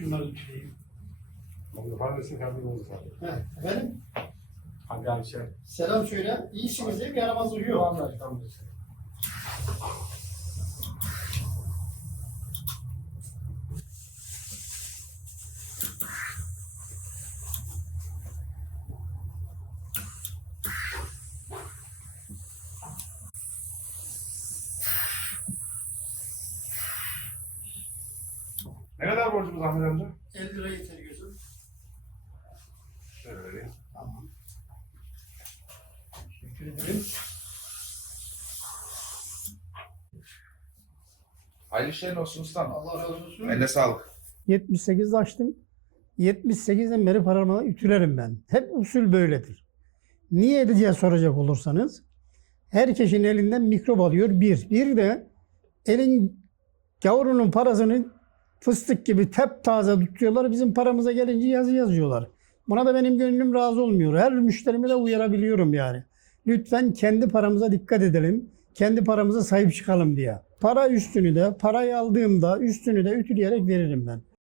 Şunları. Onu yaparmışsın kendin olur zaten. Heh, efendim? Hadi abi şey. Selam söyle. İyisiniz değil mi? Yaramazlık yok. Vallahi tam Ne kadar borcumuz Ahmet amca? 50 lira yeter gözüm. Şöyle vereyim. Tamam. Teşekkür ederim. Hayırlı işlerin olsun ustam. Allah razı olsun. Eline sağlık. 78'de açtım. 78'den beri paramı ütülerim ben. Hep usul böyledir. Niye diye soracak olursanız herkesin elinden mikrop alıyor bir. Bir de elin gavurunun parasını fıstık gibi tep taze tutuyorlar. Bizim paramıza gelince yazı yazıyorlar. Buna da benim gönlüm razı olmuyor. Her müşterimi de uyarabiliyorum yani. Lütfen kendi paramıza dikkat edelim. Kendi paramıza sahip çıkalım diye. Para üstünü de parayı aldığımda üstünü de ütüleyerek veririm ben.